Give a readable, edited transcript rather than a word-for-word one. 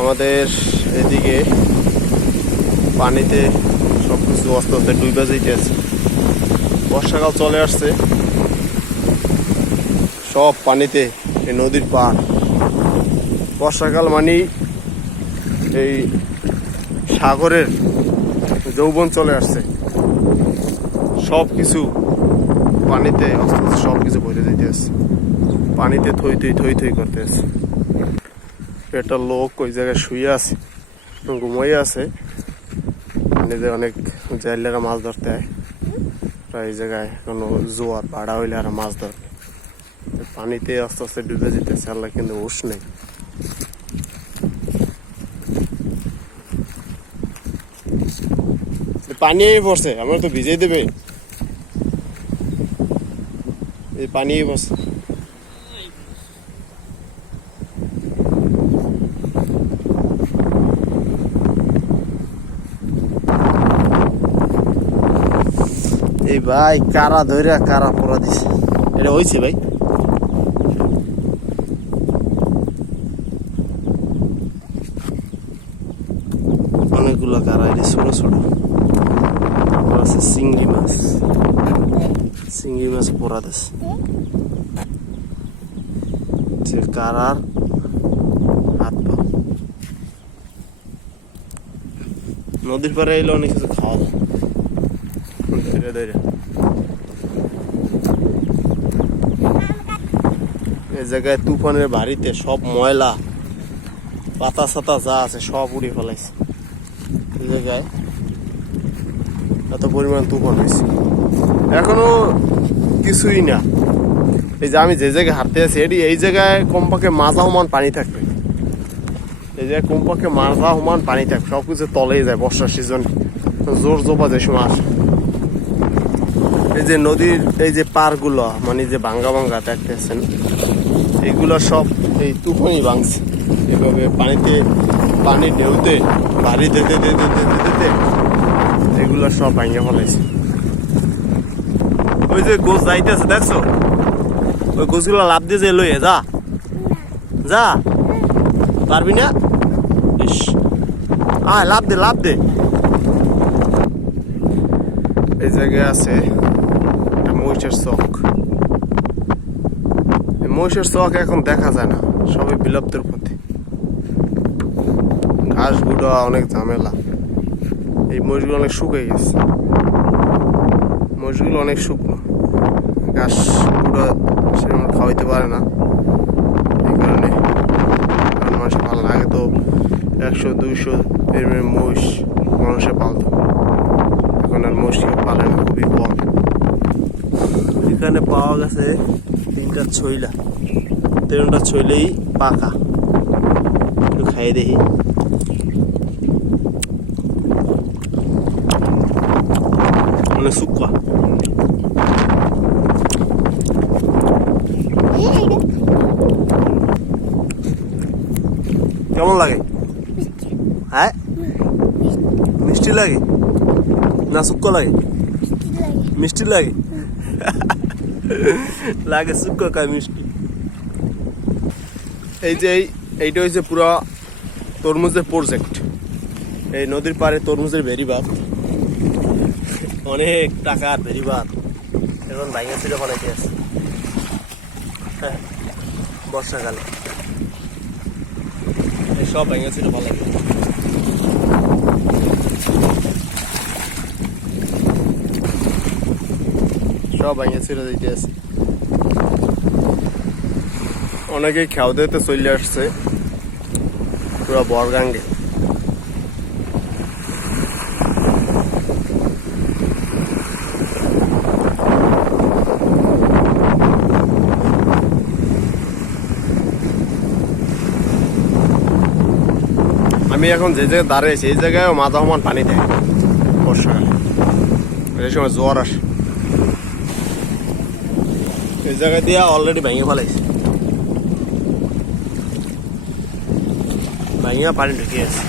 আমাদের এদিকে পানিতে সবকিছু আস্তে আস্তে ডুবে যাইতেছে। বর্ষাকাল চলে আসছে, সব পানিতে এই নদীর পাড়। বর্ষাকাল মানেই এই সাগরের যৌবন চলে আসছে, সব কিছু পানিতে আস্তে আস্তে সব কিছু বইতে যাইতেছে, পানিতে থই থই করতেছে। একটা লোক ওই জায়গায় শুয়ে আছে, ঘুমাইয়ে আছে। পানিতে অনেক জাইলেরা মাছ ধরতে হয়, এই জায়গায় কোনো জোয়ার ভাড়া হইলে আর মাছ ধরবে। পানিতে আস্তে আস্তে ডুবে যেতেছে, আল্লাহ কিন্তু হুঁশ নেই। পানি পড়ছে, আমার তো ভিজে দেবে। এই পানি পড়ছে, এই ভাই কারা ধরে কারা পড়া দিছে, এটা হয়েছে ভাই। অনেকগুলো কারা, এটা ছোট ছোট আছে। চিংড়ি মাছ পড়া দিছে, কারার হাত পা। নদীর পাড়ে এলে অনেক কিছু খাওয়া যায়। এই জায়গায় তুফানের বাড়িতে সব ময়লা পাতা সাতা যা আছে সব উড়ে ফেলাইছে। এই জায়গায় এত পরিমাণ তুফান হয়েছে, এখনো কিছুই না। এই যে আমি যে জায়গায় হাঁটতে আছি, এই জায়গায় কমপক্ষে মাজা সমান পানি থাকবে। এই জায়গায় কমপক্ষে মাজা সমান পানি থাকবে, সবকিছু তলেই যায় বর্ষার সিজনে, জোর জোপা যে সময় আসে। এই যে নদীর এই যে পাড়গুলো, মানে যে ভাঙ্গা দেখতেছেন, এগুলো সব এই তুফানই ভাঙছে। এভাবে পানি ঢেউতে বাড়ি দিতে এগুলো সব ভাঙে ফেলাইছে। ওই যে গোছ যাইতেছে দেখছো, ওই গোছগুলো লাভ দিয়ে যে লইয়ে যা পারবি না। ইস, লাভ দে। এই জায়গায় আছে মহিষের চক। মহিষের চক এখন দেখা যায় না, সবই বিলুপ্তের পথে। ঘাস গুঁড়া অনেক ঝামেলা। এই মহিষগুলো অনেক শুকিয়ে গেছে, মহিষগুলো অনেক শুকনো, ঘাস গুঁড়া সেরকম খাওয়াইতে পারে না। এই কারণে মানুষ পালে না। আগে তো 100-200 এরকম মহিষ মানুষে পালত, এখন আর মহিষ কেউ পালে না, খুবই কম। এখানে পাওয়া গেছে 3টা ছইলা, 3টা ছইলেই পাকা। একটু খাইয়ে দেখি। মানে শুকা, কেমন লাগে? হ্যাঁ, মিষ্টি লাগে না শুক্কা লাগে? মিষ্টি লাগে। লাগে শুক্কা খায় মিষ্টি। এই যে এইটা হচ্ছে পুরা তরমুজের প্রজেক্ট। এই নদীর পাড়ে তরমুজের ভেরিবাদ, অনেক টাকার ভেরিবাদ। এখন ভাইঙা ছিল বানাইতে আছে বর্ষাকালে, সব ভাইঙা ছিল ভালো লাগে। সব ভাইঙা ছিল দিতে আছে। অনেকেই খেয়াও দিতে চলে আসছে পুরো বরগাঙ্গে। আমি এখন যে জায়গায় দাঁড়িয়েছি এই জায়গায় মাথা সমান পানি দেয় বর্ষাকালে, এই সময় জোয়ার আসে। এই জায়গা দিয়ে অলরেডি ভেঙে ফেলাইছে, ভেঙে পানি ঢুকে আছে।